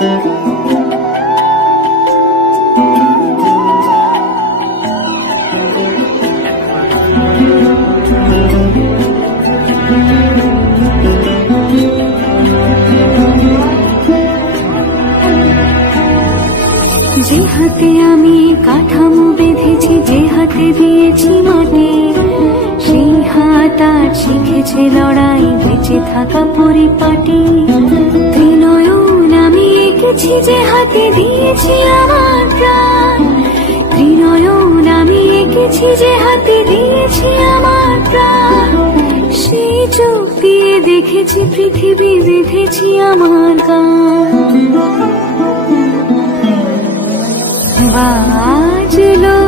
যে হাতে আমি কাঠামো বেঁধেছি, যে হাতে দিয়েছি মাটি, সেই হাত আজ শিখেছে লড়াই, বেঁচে থাকা পরিপাটি। ত্রিনয়ন আমি এঁকেছি, যে হাতে দিয়েছি আমার প্রাণ। ত্রিনয়ন আমি এঁকেছি, যে হাতে দিয়েছি আমার প্রাণ। সেই চোখ দিয়ে দেখেছি পৃথিবী, বেঁধেছি আমার গান। বাজলো